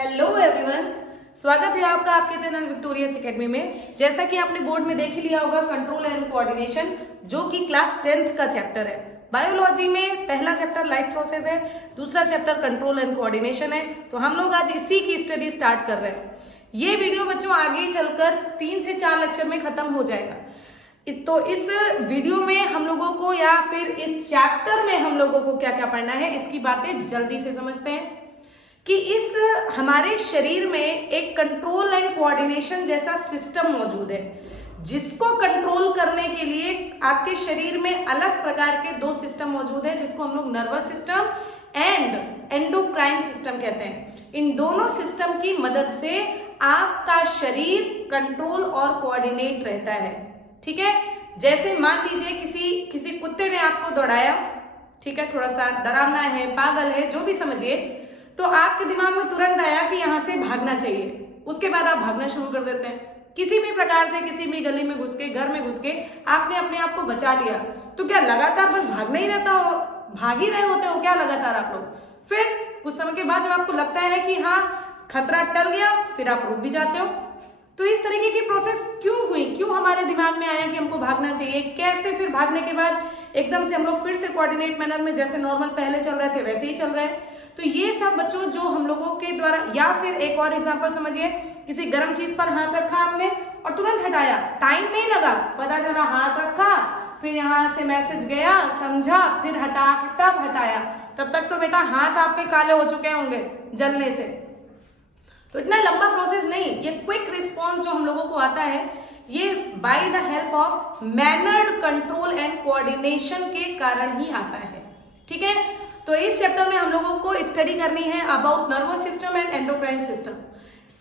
Hello everyone, स्वागत है आपका आपके चैनल विक्टोरियस एकेडमी में। जैसा कि आपने बोर्ड में देख ही लिया होगा, कंट्रोल एंड कोऑर्डिनेशन, जो कि क्लास 10th का चैप्टर है। बायोलॉजी में पहला चैप्टर लाइफ प्रोसेस है, दूसरा चैप्टर कंट्रोल एंड कोऑर्डिनेशन है। तो हम लोग आज इसी की स्टडी स्टार्ट कर रहे हैं। ये वीडियो बच्चों आगे चलकर 3 से 4 लेक्चर में खत्म हो जाएगा। तो इस वीडियो में हम लोगों को या फिर इस चैप्टर में हम लोगों को क्या क्या पढ़ना है, इसकी बातें जल्दी से समझते हैं कि इस हमारे शरीर में एक कंट्रोल एंड कोऑर्डिनेशन जैसा सिस्टम मौजूद है, जिसको कंट्रोल करने के लिए आपके शरीर में अलग प्रकार के 2 सिस्टम मौजूद है, जिसको हम लोग nervous system and endocrine system कहते हैं। इन दोनों सिस्टम की मदद से आपका शरीर कंट्रोल और कोऑर्डिनेट रहता है। ठीक है, जैसे मान लीजिए किसी कुत्ते ने आपको दौड़ाया, ठीक है, थोड़ा सा डरावना है, पागल है, जो भी समझिए, तो आपके दिमाग में तुरंत आया कि यहां से भागना चाहिए। उसके बाद आप भागना शुरू कर देते हैं। किसी भी प्रकार से किसी भी गली में घुस के, घर में घुस के आपने अपने आप को बचा लिया। तो क्या लगातार बस भागना ही रहता हो, भाग ही रहे होते हो क्या लगातार आप लोग? फिर कुछ समय के बाद जब आपको लगता है कि हाँ खतरा टल गया, फिर आप रुक भी जाते हो। तो इस तरीके की प्रोसेस क्यों हुई, क्यों हमारे दिमाग में आया कि हमको भागना चाहिए? कैसे फिर भागने के बाद एकदम से हम लोग फिर से कोऑर्डिनेट मैनर में जैसे नॉर्मल पहले चल रहे थे वैसे ही चल रहे हैं? तो ये सब बच्चों जो हम लोगों के द्वारा, या फिर एक और एग्जांपल समझिए, किसी गर्म चीज पर हाथ रखा आपने और तुरंत हटाया, टाइम नहीं लगा, पता चला हाथ रखा, फिर यहाँ से मैसेज गया, समझा, फिर तब हटाया, तब तक तो बेटा हाथ आपके काले हो चुके होंगे जलने से। तो इतना लंबा प्रोसेस नहीं, ये क्विक रिस्पॉन्स जो हम लोगों को आता है, ये by the help of mannered control and coordination के कारण ही आता है। ठीक है, तो इस चैप्टर में हम लोगों को स्टडी करनी है about nervous system and endocrine system,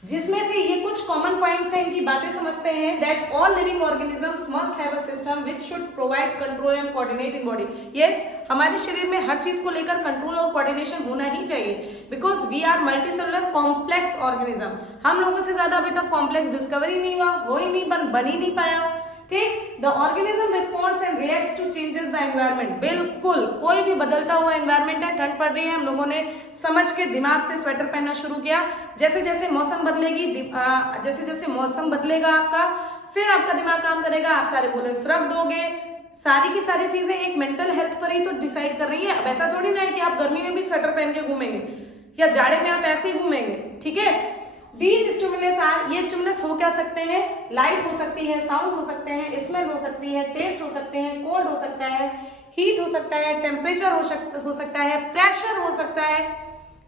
जिसमें से ये कुछ कॉमन पॉइंट्स हैं, इनकी बातें समझते हैं। That all living organisms must have a system which should provide control and coordinate in body. Yes, हमारे शरीर में हर चीज को लेकर कंट्रोल और कोऑर्डिनेशन होना ही चाहिए, because we are multicellular complex organism. हम लोगों से ज्यादा अभी तक कॉम्प्लेक्स डिस्कवर ही नहीं हुआ, हो ही नहीं, बन ही नहीं पाया। ठीक, the organism responds and reacts to changes the environment. बिल्कुल, कोई भी बदलता हुआ एनवायरनमेंट है, ठंड पड़ रही है, हम लोगों ने समझ के दिमाग से स्वेटर पहनना शुरू किया। जैसे जैसे मौसम बदलेगी, जैसे जैसे मौसम बदलेगा आपका, फिर आपका दिमाग काम करेगा, आप सारे बोलेंस रख दोगे। सारी की सारी चीजें एक मेंटल हेल्थ पर ही तो डिसाइड कर रही है। अब ऐसा थोड़ी ना है कि आप गर्मी में भी स्वेटर पहन के घूमेंगे या जाड़े में आप ऐसे ही घूमेंगे। ठीक है, These stimulus are, ये स्टिमुलस हो क्या सकते हैं? लाइट हो सकती है, साउंड हो सकते हैं, स्मेल हो सकती है, टेस्ट हो सकते हैं, कोल्ड हो सकता है, हीट हो सकता है, टेम्परेचर हो सकता है, प्रेशर हो सकता है।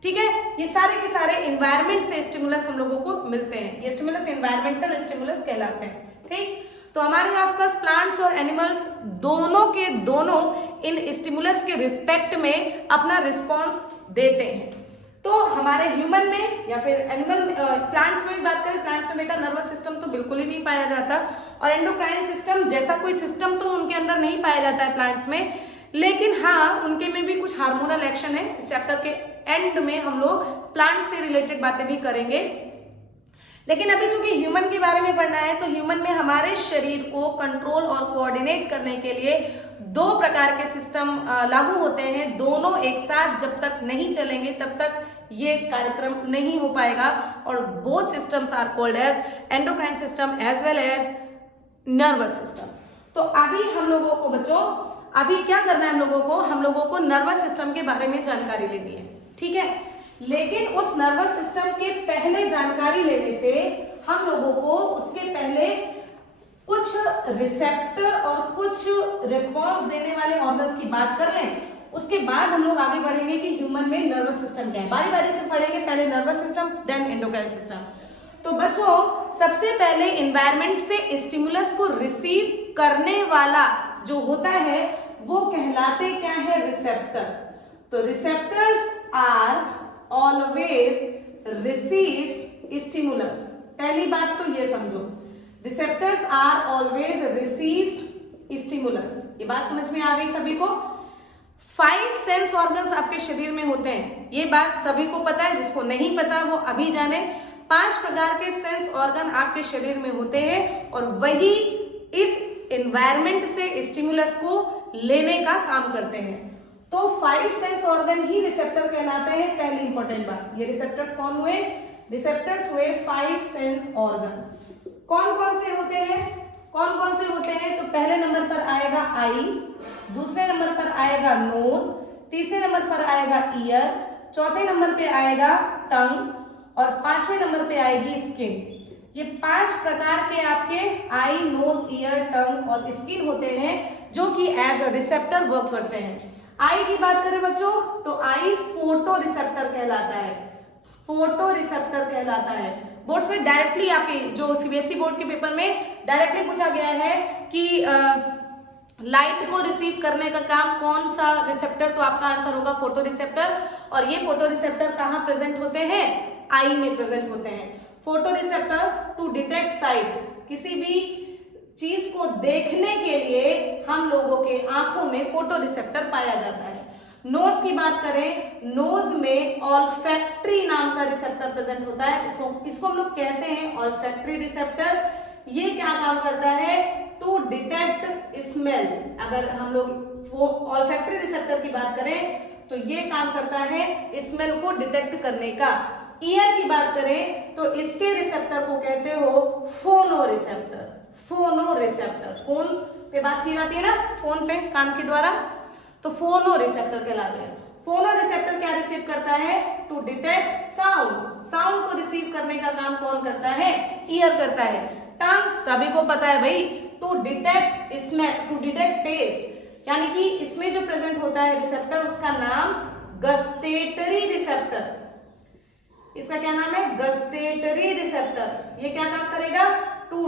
ठीक है, ये सारे के सारे इन्वायरमेंट से स्टिमुलस हम लोगों को मिलते हैं। ये स्टिमुलस इन्वायरमेंटल स्टिमुलस कहलाते हैं। ठीक, तो हमारे आसपास प्लांट्स और एनिमल्स दोनों के दोनों इन स्टिमुलस के रिस्पेक्ट में अपना रिस्पॉन्स देते हैं। तो हमारे ह्यूमन में या फिर एनिमल प्लांट्स में भी बात करें, प्लांट्स में बेटा नर्वस सिस्टम तो बिल्कुल ही नहीं पाया जाता, और एंडोक्राइन सिस्टम जैसा कोई सिस्टम तो उनके अंदर नहीं पाया जाता है प्लांट्स में, लेकिन हाँ उनके में भी कुछ हार्मोनल एक्शन है। इस चैप्टर के एंड में हम लोग प्लांट्स से रिलेटेड बातें भी करेंगे। लेकिन अभी चूंकि ह्यूमन के बारे में पढ़ना है, तो ह्यूमन में हमारे शरीर को कंट्रोल और कोऑर्डिनेट करने के लिए 2 प्रकार के सिस्टम लागू होते हैं। दोनों एक साथ जब तक नहीं चलेंगे तब तक ये कार्यक्रम नहीं हो पाएगा, और both systems are called as endocrine system as well as nervous system. तो अभी हम लोगों को बच्चों, अभी क्या करना है हम लोगों को नर्वस सिस्टम के बारे में जानकारी लेनी है। ठीक है, लेकिन उस नर्वस सिस्टम के पहले जानकारी लेने से हम लोगों को उसके पहले कुछ रिसेप्टर और कुछ रिस्पॉन्स देने वाले ऑर्गन्स की बात कर लें। उसके बाद हम लोग आगे बढ़ेंगे कि ह्यूमन में नर्वस सिस्टम क्या है। बारी बारी से पढ़ेंगे, पहले nervous system then endocrine system. तो बच्चों, सबसे पहले एनवायरनमेंट से स्टिमुलस को रिसीव करने वाला जो होता है वो कहलाते क्या है? रिसेप्टर। तो receptors are always receives stimulus. पहली बात तो ये समझो, receptors are always receives stimulus. ये बात समझ में आ गई सभी को? 5 सेंस ऑर्गन्स आपके शरीर में होते हैं, ये बात सभी को पता है। जिसको नहीं पता वो अभी जाने। 5 प्रकार के सेंस ऑर्गन आपके शरीर में होते हैं, और वही इस एनवायरनमेंट से स्टिमुलस को लेने का काम करते हैं। तो 5 सेंस ऑर्गन ही रिसेप्टर कहलाते हैं। पहली इंपॉर्टेंट बात, ये रिसेप्टर्स कौन हुए? रिसेप्टर्स हुए 5 सेंस ऑर्गन्स। कौन कौन से होते हैं? कौन कौन से होते हैं? तो पहले नंबर पर आएगा आई, दूसरे नंबर पर आएगा नोज, तीसरे नंबर पर आएगा ईयर, चौथे नंबर पे आएगा टंग और पांचवें नंबर पे आएगी स्किन। ये 5 प्रकार के आपके आई, नोज, ईयर, टंग और स्किन होते हैं जो कि एज अ रिसेप्टर वर्क करते हैं। आई की बात करें बच्चों तो आई फोटो रिसेप्टर कहलाता है, फोटो रिसेप्टर कहलाता है। बोर्ड्स में डायरेक्टली आपके जो सीबीएसई बोर्ड के पेपर में डायरेक्टली पूछा गया है कि लाइट को रिसीव करने का काम कौन सा रिसेप्टर, तो आपका आंसर होगा फोटो रिसेप्टर। और ये फोटो रिसेप्टर कहाँ प्रेजेंट होते हैं? आई में प्रेजेंट होते हैं। Photo receptor to detect sight, किसी भी चीज को देखने के लिए हम लोगों के आंखों में फोटो रिसेप्टर पाया जाता है। नोज की बात करें, नोज में ऑल्फैक्टरी नाम का रिसेप्टर प्रेजेंट होता है, इसको हम लोग कहते हैं ऑल्फैक्टरी रिसेप्टर। ये क्या काम करता है? To detect smell. अगर हम लोग ऑल्फैक्टरी रिसेप्टर की बात करें तो ये काम करता है स्मेल को डिटेक्ट करने का। ईयर की बात करें तो इसके रिसेप्टर को कहते हो फोनो रिसेप्टर, फोनो रिसेप्टर। फोन पे बात की जाती है ना, फोन पे कान के द्वारा, तो फोनो रिसेप्टर कहलाते हैं। फोनो रिसेप्टर क्या रिसीव करता है? टू डिटेक्ट साउंड, साउंड को रिसीव करने का काम कौन करता है? ईयर करता है। टंग सभी को पता है भाई, to detect smell, to detect taste, यानी कि इसमें जो प्रेजेंट होता है रिसेप्टर उसका नाम गस्टेटरी रिसेप्टर। इसका क्या नाम है? Gustatory receptor. ये क्या काम करेगा? टू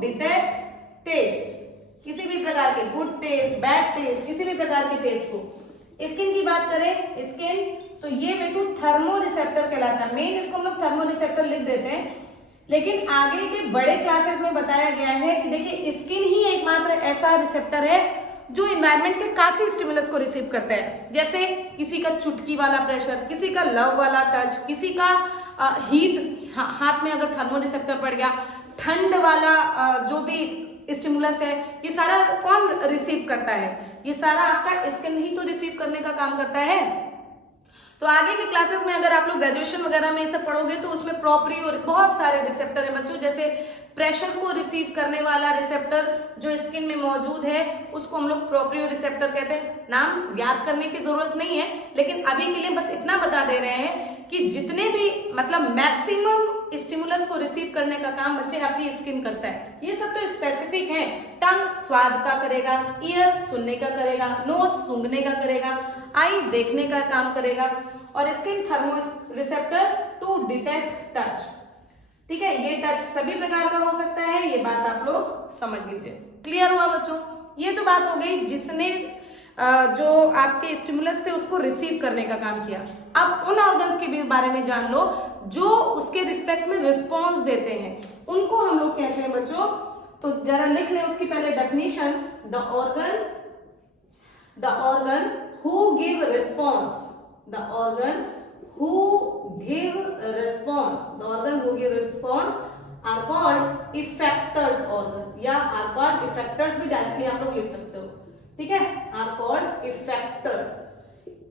डिटेक्ट टेस्ट, किसी भी प्रकार के गुड टेस्ट, बैड टेस्ट, किसी भी प्रकार के टेस्ट को। स्किन की बात करें, स्किन तो ये बेटू थर्मो रिसेप्टर कहलाता है। मेन इसको हम लोग थर्मो रिसेप्टर लिख देते हैं, लेकिन आगे के बड़े क्लासेस में बताया गया है कि देखिए स्किन ही एकमात्र ऐसा रिसेप्टर है जो इन्वायरमेंट के काफी स्टिमुलस को रिसीव करता है। जैसे किसी का चुटकी वाला प्रेशर, किसी का लव वाला टच, किसी का हीट, हाथ में अगर थर्मो रिसेप्टर पड़ गया, ठंड वाला जो भी स्टिमुलस है, ये सारा कौन रिसीव करता है? ये सारा आपका स्किन ही तो रिसीव करने का काम करता है। तो आगे के क्लासेस में अगर आप लोग ग्रेजुएशन वगैरह में ये सब पढ़ोगे तो उसमें प्रॉपरी और बहुत सारे रिसेप्टर है बच्चों। जैसे प्रेशर को रिसीव करने वाला रिसेप्टर जो स्किन में मौजूद है उसको हम लोग प्रोप्रियो रिसेप्टर कहते हैं। नाम याद करने की जरूरत नहीं है, लेकिन अभी के लिए बस इतना बता दे रहे हैं कि जितने भी मतलब मैक्सिमम स्टिमुलस को रिसीव करने का काम बच्चे आपकी स्किन करता है। ये सब तो स्पेसिफिक है। टंग स्वाद का करेगा, ईयर सुनने का करेगा, नोज सूंघने का करेगा, आई देखने का काम करेगा और skin thermo receptor to detect touch. ठीक है, ये टच सभी प्रकार का हो सकता है, ये बात आप लोग समझ लीजिए। क्लियर हुआ बच्चों? ये तो बात हो गई जिसने जो आपके स्टिमुलस थे उसको रिसीव करने का काम किया। अब उन ऑर्गन्स के भी बारे में जान लो जो उसके रिस्पेक्ट में रिस्पॉन्स देते हैं, उनको हम लोग कहते हैं बच्चों। तो जरा लिख लें उसकी पहले definition. The organ who give response, the organ who give response, the organ who give response are called effectors organ, या are called effectors भी डायरेक्टली आप लोग लिख सकते हो। ठीक है, are called effectors।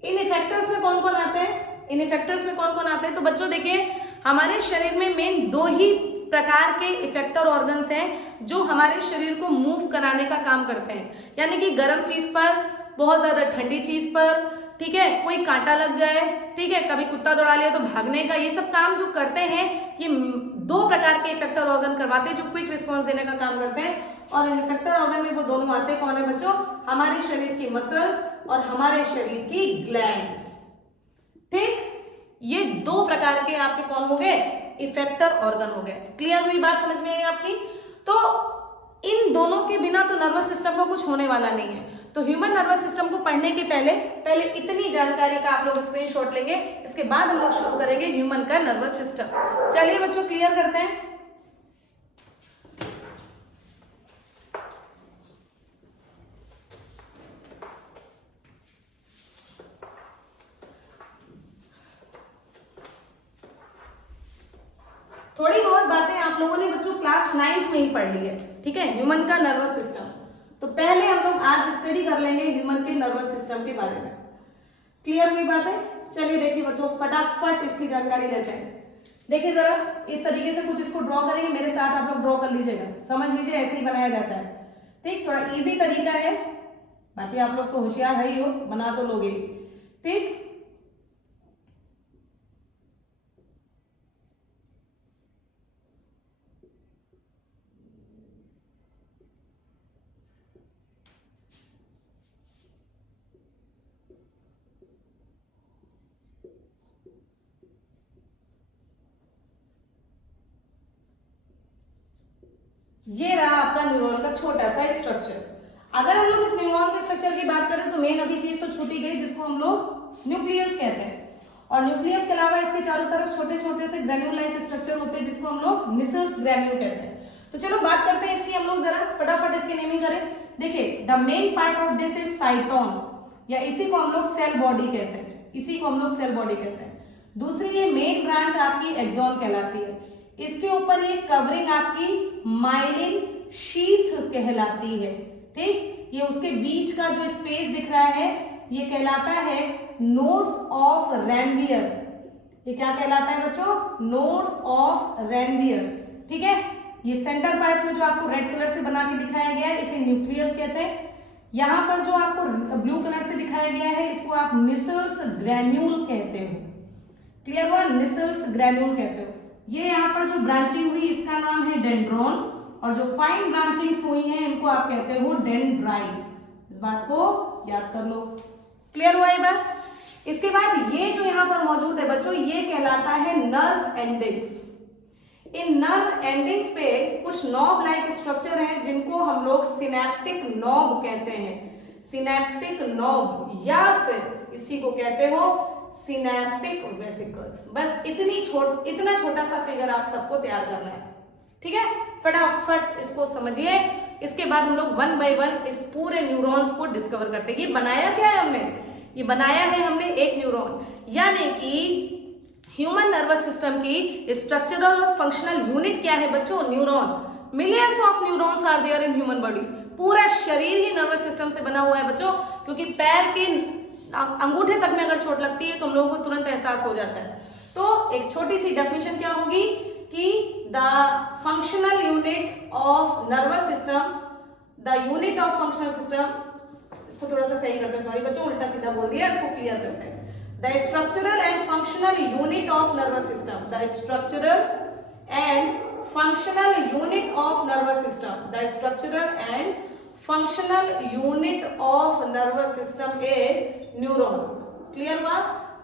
In effectors में कौन कौन आते हैं? इन इफेक्टर्स में कौन कौन आते हैं? तो बच्चों देखिए, हमारे शरीर में मेन 2 ही प्रकार के इफेक्टर ऑर्गन्स हैं जो हमारे शरीर को मूव कराने का काम करते हैं। यानी कि गर्म चीज पर, बहुत ज्यादा ठंडी चीज पर, ठीक है, कोई कांटा लग जाए, ठीक है, कभी कुत्ता दौड़ा लिया तो भागने का, ये सब काम जो करते हैं ये 2 प्रकार के इफेक्टर ऑर्गन करवाते हैं जो क्विक रिस्पांस देने का काम करते हैं। और इन इफेक्टर ऑर्गन में वो दोनों आते हैं, कौन है बच्चों? हमारे शरीर की मसल्स और हमारे शरीर की ग्लैंड्स। ठीक, ये 2 प्रकार के आपके कौन हो गए? इफेक्टर ऑर्गन हो गए। क्लियर हुई बात? समझ में आई आपकी? तो इन दोनों के बिना तो नर्वस सिस्टम का कुछ होने वाला नहीं है। तो ह्यूमन नर्वस सिस्टम को पढ़ने के पहले इतनी जानकारी का आप लोग स्क्रीनशॉट लेंगे, इसके बाद हम लोग शुरू करेंगे ह्यूमन का नर्वस सिस्टम। चलिए बच्चों क्लियर करते हैं। थोड़ी बहुत बातें आप लोगों ने बच्चों क्लास 9th में ही पढ़ ली है। ठीक है, ह्यूमन का नर्वस सिस्टम। तो पहले हम लोग आज स्टडी कर लेंगे ह्यूमन के नर्वस सिस्टम के बारे में। क्लियर हुई बात है? चलिए देखिए बच्चों, फटाफट इसकी जानकारी लेते हैं। देखिए जरा इस तरीके से कुछ इसको ड्रॉ करेंगे, मेरे साथ आप लोग ड्रॉ कर लीजिएगा, समझ लीजिए ऐसे ही बनाया जाता है। ठीक, थोड़ा इजी तरीका है, बाकी आप लोग तो होशियार है ही हो, बना तो लोगे। ठीक, ये रहा आपका न्यूरॉन का छोटा सा स्ट्रक्चर। अगर हम लोग इस न्यूरॉन के स्ट्रक्चर की बात करें तो मेन अभी चीज तो छूटी गई, जिसको हम लोग न्यूक्लियस कहते हैं। और न्यूक्लियस के अलावा इसके चारों तरफ छोटे छोटे से ग्रैन्यूल लाइक स्ट्रक्चर होते हैं, जिसको हम लोग निसल्स ग्रैन्यूल कहते हैं। तो चलो बात करते हैं इसकी, हम लोग जरा फटाफट इसकी नेमिंग करें। देखिए, the main part of this is साइटोन, या इसी को हम लोग सेल बॉडी कहते हैं, इसी को हम लोग सेल बॉडी कहते हैं। दूसरी ये मेन ब्रांच आपकी एक्सॉन कहलाती है। इसके ऊपर ये कवरिंग आपकी माइलिन शीथ कहलाती है। ठीक, ये उसके बीच का जो स्पेस दिख रहा है ये कहलाता है नोड्स ऑफ रैनवियर। ये क्या कहलाता है बच्चों? Nodes of Ranvier. ठीक है, ये सेंटर पार्ट में जो आपको रेड कलर से बना के दिखाया गया है इसे न्यूक्लियस कहते हैं। यहां पर जो आपको ब्लू कलर से दिखाया गया है इसको आप निसल्स ग्रैन्यूल कहते हो। क्लियर हुआ? निसल्स ग्रैन्यूल कहते हो। ये यहाँ पर जो ब्रांचिंग हुई इसका नाम है डेंड्रॉन, और जो फाइन ब्रांचिंग्स हुई हैं इनको आप कहते हो डेंड्राइट्स। इस बात को याद कर लो। क्लियर हुआ ये बात? इसके बाद ये जो यहाँ पर मौजूद है बच्चों, ये कहलाता है नर्व एंडिंग्स। इन नर्व एंडिंग्स पे कुछ नॉब लाइक स्ट्रक्चर हैं जिनको हम लोग सिनेप्टिक नॉब कहते हैं। सिनेप्टिक नॉब, या फिर इसी को कहते हो सिनेप्टिक वेसिकल्स। बस इतना छोटा सा फिगर आप सबको तैयार करना है। ठीक है, फटाफट इसको समझिए। इसके बाद हम लोग वन बाय वन इस पूरे न्यूरॉन्स को डिस्कवर करते हैं। ये बनाया क्या है हमने? ये बनाया है हमने एक न्यूरॉन, यानी कि ह्यूमन नर्वस सिस्टम की स्ट्रक्चरल और फंक्शनल यूनिट क्या है बच्चों? Neuron. Millions of neurons are there in human body. पूरा शरीर ही नर्वस सिस्टम से बना हुआ है बच्चों, क्योंकि पैर के अंगूठे तक में अगर चोट लगती है तो हम लोगों को तुरंत एहसास हो जाता है। तो एक छोटी सी डेफिनेशन क्या होगी कि the functional unit of nervous system, the unit of functional system, इसको थोड़ा सा सही करते हैं, सॉरी बच्चों उल्टा सीधा बोल दिया, इसको क्लियर करते हैं। The structural and functional unit of nervous system, the structural and functional unit of nervous system, the structural and functional unit of nervous system is neuron. Clear हुआ?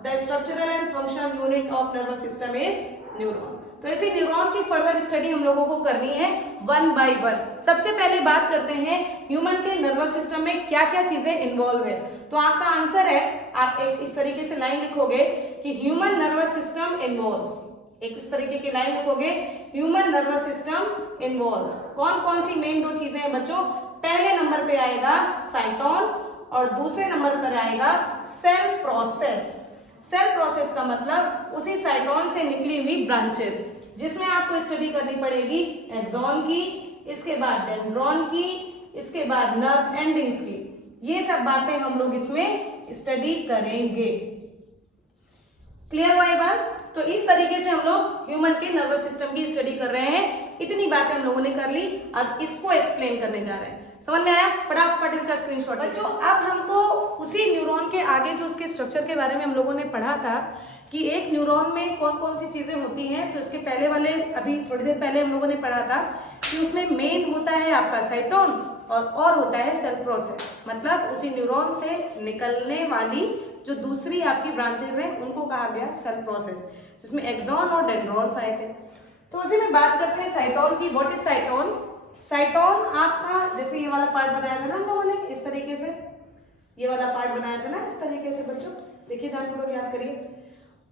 The structural and functional unit of nervous system is neuron. तो ऐसे neuron की further study हम लोगों को करनी है one by one. सबसे पहले बात करते हैं ह्यूमन के नर्वस सिस्टम में क्या क्या चीजें इन्वॉल्व है। तो आपका आंसर है, आप एक इस तरीके से लाइन लिखोगे कि ह्यूमन नर्वस सिस्टम इन्वॉल्व्स, एक इस तरीके की लाइन लिखोगे, ह्यूमन नर्वस सिस्टम इन्वॉल्व्स। कौन कौन सी मेन दो चीजें हैं बच्चों? पहले नंबर पे आएगा साइटोन और दूसरे नंबर पर आएगा सेल प्रोसेस। सेल प्रोसेस का मतलब उसी साइटोन से निकली हुई ब्रांचेस, जिसमें आपको स्टडी करनी पड़ेगी एक्सॉन की, इसके बाद डेंड्रॉन की, इसके बाद नर्व एंडिंग्स की। ये सब बातें हम लोग इसमें स्टडी करेंगे। क्लियर हुआ ये बात? तो इस तरीके से हम लोग ह्यूमन के नर्वस सिस्टम की स्टडी कर रहे हैं। इतनी बातें हम लोगों ने कर ली, अब इसको एक्सप्लेन करने जा रहे हैं। समझ में आया? फटाफट इसका स्क्रीनशॉट बच्चों। अब हमको उसी न्यूरॉन के आगे जो उसके स्ट्रक्चर के बारे में हम लोगों ने पढ़ा था कि एक न्यूरॉन में कौन कौन सी चीजें होती हैं, तो इसके पहले वाले अभी थोड़ी देर पहले हम लोगों ने पढ़ा था कि उसमें मेन होता है आपका साइटोन और होता है सेल प्रोसेस। मतलब उसी न्यूरॉन से निकलने वाली जो दूसरी आपकी ब्रांचेस हैं उनको कहा गया सेल प्रोसेस, जिसमें एक्सॉन और डेंड्रॉन्स आए थे। तो उसी में बात करते हैं साइटोन की। What is साइटोन? साइटोन आपका, जैसे ये वाला पार्ट बनाया था ना हम लोगों ने इस तरीके से, ये वाला पार्ट बनाया था ना इस तरीके से बच्चों, देखिए ध्यानपूर्वक याद करिए।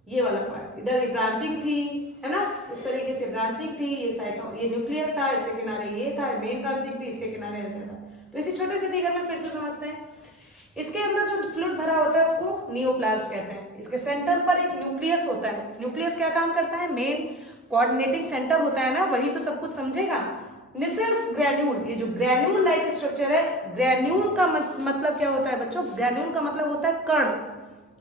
ये वाला पार्ट, इधर ब्रांचिंग थी, है ना, इस तरीके से ब्रांचिंग थी, ये साइटोन, ये न्यूक्लियस था, इसके किनारे ये था, मेन ब्रांचिंग थी, इसके किनारे ऐसे था। तो इसी छोटे से फिगर में फिर से समझते हैं। इसके अंदर जो फ्लूइड भरा होता है उसको नियोप्लाज्म कहते हैं। इसके सेंटर पर एक न्यूक्लियस होता है। न्यूक्लियस क्या काम करता है? मेन कोऑर्डिनेटिंग सेंटर होता है ना, वही तो सब कुछ समझेगा। निसल्स ग्रैन्यूल, ये जो ग्रैन्यूल लाइक स्ट्रक्चर है, ग्रैन्यूल का मतलब क्या होता है बच्चों? ग्रैन्यूल का मतलब होता है कण।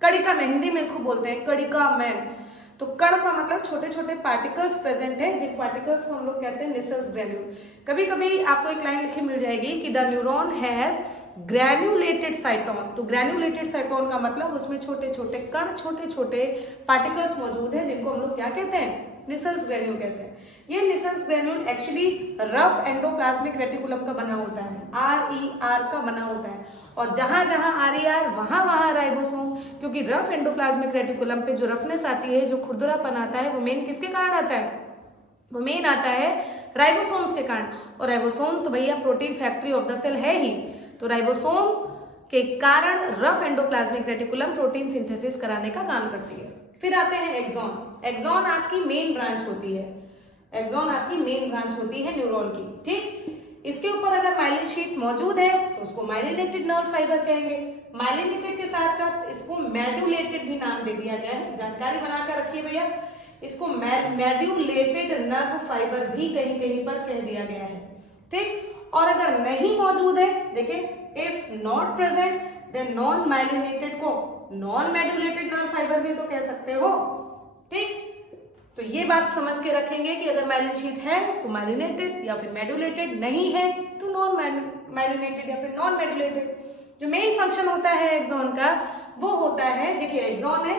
कणिका में, हिंदी में इसको बोलते हैं कणिका में। तो कण का मतलब छोटे छोटे पार्टिकल्स प्रेजेंट है, जिन पार्टिकल्स को हम लोग कहते हैं निसेल्स ग्रेन्यूल। कभी कभी आपको एक लाइन लिखी मिल जाएगी कि द न्यूरॉन हैज ग्रैन्युलेटेड साइटोन। तो ग्रैन्युलेटेड साइटोन का मतलब उसमें छोटे छोटे कण, छोटे छोटे पार्टिकल्स मौजूद है, जिनको हम लोग क्या कहते हैं, निसेल्स ग्रेन्यूल कहते हैं। ये Nissl's granule actually rough endoplasmic reticulum का बना होता है, RER का बना होता है, और जहां जहां RER वहां वहां राइबोसोम, क्योंकि रफ एंडोप्लाज्मिक रेटिकुलम पे जो रफनेस आती है, जो खुरदरापन आता है, वो मेन किसके कारण आता है, वो मेन आता है राइबोसोम्स के कारण। और राइबोसोम तो भैया protein factory of the cell है ही, तो राइबोसोम के कारण rough endoplasmic reticulum protein synthesis कराने का काम करती है। फिर आते हैं एक्सॉन। एक्सॉन आपकी मेन ब्रांच होती है, एक्सॉन आपकी मेन ब्रांच होती है न्यूरॉन की, ठीक। इसके ऊपर अगर माइलिन शीट मौजूद है तो उसको माइलिनेटेड नर्व फाइबर कहेंगे। माइलिनेटेड के साथ साथ इसको मेडुलेटेड भी नाम दे दिया गया है, जानकारी बनाकर रखिए भैया, इसको मेडुलेटेड नर्व फाइबर भी कहीं कहीं पर कह दिया गया है, ठीक। और अगर नहीं मौजूद है, देखिए, if not present then non myelinated को नॉन मेडुलेटेड नर्व फाइबर भी तो कह सकते हो, ठीक। तो ये बात समझ के रखेंगे कि अगर माइलिन शीट है तो माइलिनेटेड या फिर मेडुलेटेड, नहीं है तो नॉन माइलिनेटेड या फिर नॉन मेडुलेटेड। जो मेन फंक्शन होता है एक्सॉन का वो होता है, देखिए एक्सॉन है,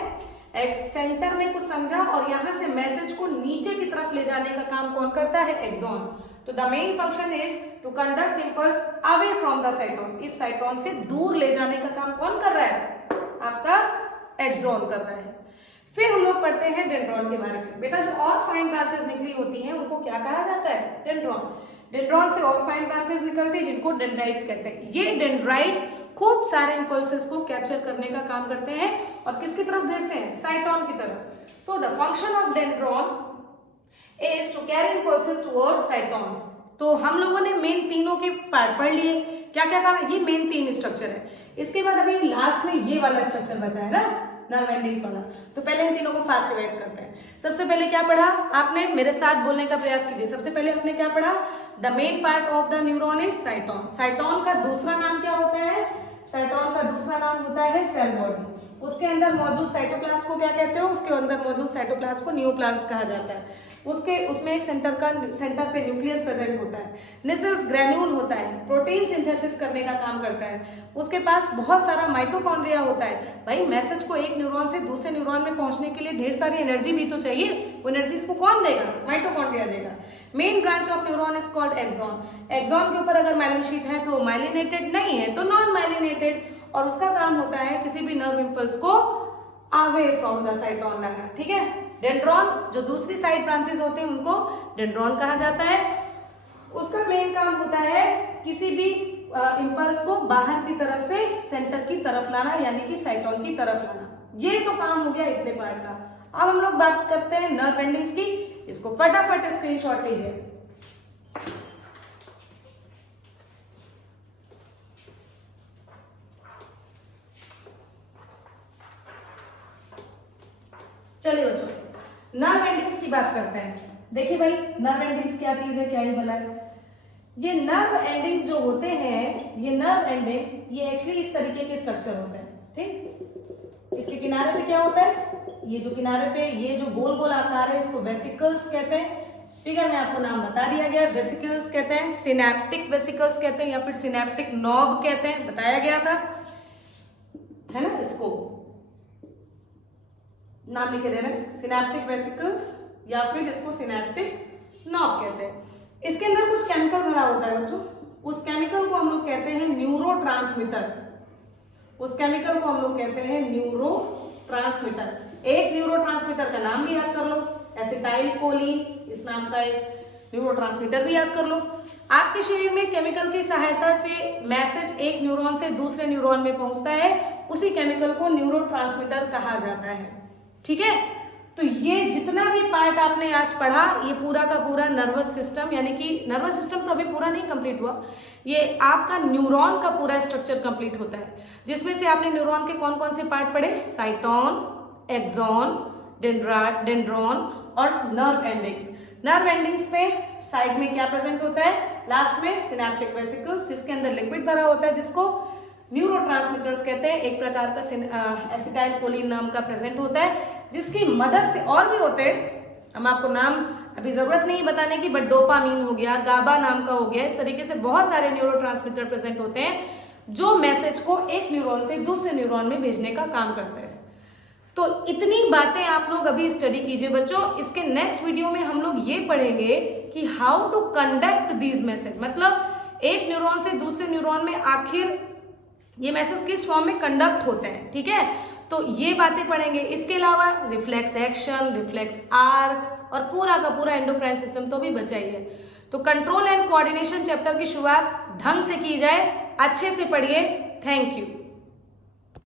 एक सेंटर ने कुछ समझा और यहां से मैसेज को नीचे की तरफ ले जाने का काम कौन करता है, एक्सॉन। तो the main function is to conduct impulse away from the cyton. इस साइटोन से दूर ले जाने का काम कौन कर रहा है, आपका एक्सॉन कर रहा है। फिर हम लोग पढ़ते हैं डेंड्रॉन के बारे में। बेटा, जो और फाइन ब्रांचेस निकली होती हैं उनको क्या कहा जाता है, डेंड्रॉन। डेंड्रॉन से और फाइन ब्रांचेस निकलती हैं जिनको डेंड्राइट्स कहते हैं। ये डेंड्राइट्स खूब सारे इंपल्सेस को कैप्चर करने का काम करते हैं और किसकी तरफ भेजते हैं, साइटोन की तरफ। So the function of dendron is to carry impulses towards cyton. तो हम लोगों ने मेन तीनों के पार्ट पढ़ लिए, क्या क्या काम है, ये मेन तीन स्ट्रक्चर है। इसके बाद अभी लास्ट में ये वाला स्ट्रक्चर बताया ना, नर्व एंडिंग्स वाला। तो पहले इन तीनों को फास्ट रिवाइज करते हैं। सबसे पहले क्या पढ़ा आपने, मेरे साथ बोलने का प्रयास कीजिए। सबसे पहले आपने क्या पढ़ा, the main part of the neuron is साइटोन। साइटोन का दूसरा नाम क्या होता है, साइटोन का दूसरा नाम होता है सेल बॉडी। उसके अंदर मौजूद साइटोप्लाज्म को क्या कहते हो, उसके अंदर मौजूद साइटोप्लाज्म को न्यूप्लाज्म कहा जाता है। उसमें एक सेंटर पे न्यूक्लियस प्रेजेंट होता है, निसेल्स ग्रेन्यूल होता है, प्रोटीन सिंथेसिस करने का काम करता है। उसके पास बहुत सारा माइटोकॉन्ड्रिया होता है। भाई, मैसेज को एक न्यूरॉन से दूसरे न्यूरॉन में पहुंचने के लिए ढेर सारी एनर्जी भी तो चाहिए, वो एनर्जी इसको कौन देगा, माइटोकॉन्ड्रिया देगा। Main branch of neuron is called axon. Axon के ऊपर अगर माइलिन शीट है तो माइलिनेटेड, नहीं है तो नॉन माइलिनेटेड, और उसका काम होता है किसी भी नर्व इंपल्स को अवे फ्रॉम द साइटोन लाना, ठीक है। डेंड्रॉन, जो दूसरी साइड ब्रांचेस होते हैं उनको डेंड्रॉन कहा जाता है। उसका मेन काम होता है किसी भी इंपल्स को बाहर की तरफ से सेंटर की तरफ लाना, यानी कि साइटोन की तरफ लाना। ये तो काम हो गया इतने पार्ट का। अब हम लोग बात करते हैं नर्व एंडिंग्स की। इसको फटाफट स्क्रीनशॉट लीजिए। चलिए बच्चों, नर्व एंडिंग्स की बात करते हैं। देखिए भाई, नर्व एंडिंग्स क्या चीज है, क्या ही भला है। ये नर्व एंडिंग्स जो होते हैं, ये नर्व एंडिंग्स ये एक्चुअली इस तरीके के स्ट्रक्चर होते हैं, ठीक। इसके किनारे पे क्या होता है, ये जो किनारे पे ये जो गोल गोल आकार है इसको वेसिकल्स कहते हैं। फिगर में आपको नाम बता दिया गया, वेसिकल्स कहते हैं, सिनेप्टिक वेसिकल्स कहते हैं या फिर सिनेप्टिक नॉब कहते हैं, बताया गया था, है ना। इसको नाम लिखे दे रहे हैं, सिनेप्टिक वेसिकल्स या फिर इसको सिनेप्टिक नॉब कहते हैं। इसके अंदर कुछ केमिकल भरा होता है बच्चों, उस केमिकल को हम लोग कहते हैं न्यूरोट्रांसमीटर। उस केमिकल को हम लोग कहते हैं न्यूरोट्रांसमीटर। एक न्यूरोट्रांसमीटर का नाम भी याद कर लो, एसिटाइल कोलिन, इस नाम का एक न्यूरोट्रांसमीटर भी याद कर लो। आपके शरीर में केमिकल की सहायता से मैसेज एक न्यूरॉन से दूसरे न्यूरॉन में पहुंचता है, उसी केमिकल को न्यूरोट्रांसमीटर कहा जाता है, ठीक है। तो ये जितना भी पार्ट आपने आज पढ़ा, ये पूरा का पूरा नर्वस सिस्टम, यानी कि नर्वस सिस्टम तो अभी पूरा नहीं कंप्लीट हुआ, ये आपका न्यूरॉन का पूरा स्ट्रक्चर कंप्लीट होता है, जिसमें से आपने न्यूरॉन के कौन कौन से पार्ट पढ़े, साइटोन, एक्सॉन, डेंड्रॉन और नर्व एंडिंग्स। नर्व एंडिंग्स पे साइड में क्या प्रेजेंट होता है, लास्ट में सिनेप्टिक वेसिकल्स, जिसके अंदर लिक्विड भरा होता है, जिसको न्यूरोट्रांसमीटर्स कहते हैं, एक प्रकार का एसिटाइल कोलिन नाम का प्रेजेंट होता है, जिसकी मदद से, और भी होते हैं, हम आपको नाम अभी जरूरत नहीं बताने की, बट डोपामीन हो गया, गाबा नाम का हो गया, इस तरीके से बहुत सारे न्यूरोट्रांसमीटर प्रेजेंट होते हैं जो मैसेज को एक न्यूरॉन से दूसरे न्यूरॉन में भेजने का काम करते हैं। तो इतनी बातें आप लोग अभी स्टडी कीजिए बच्चों। इसके नेक्स्ट वीडियो में हम लोग ये पढ़ेंगे कि how to conduct these message, मतलब एक न्यूरॉन से दूसरे न्यूरॉन में आखिर ये मैसेज किस फॉर्म में कंडक्ट होते हैं, ठीक है। तो ये बातें पढ़ेंगे। इसके अलावा रिफ्लेक्स एक्शन, रिफ्लेक्स आर्क और पूरा का पूरा एंडोक्राइन सिस्टम तो भी बचा ही है। तो कंट्रोल एंड कोऑर्डिनेशन चैप्टर की शुरुआत ढंग से की जाए, अच्छे से पढ़िए। Thank you.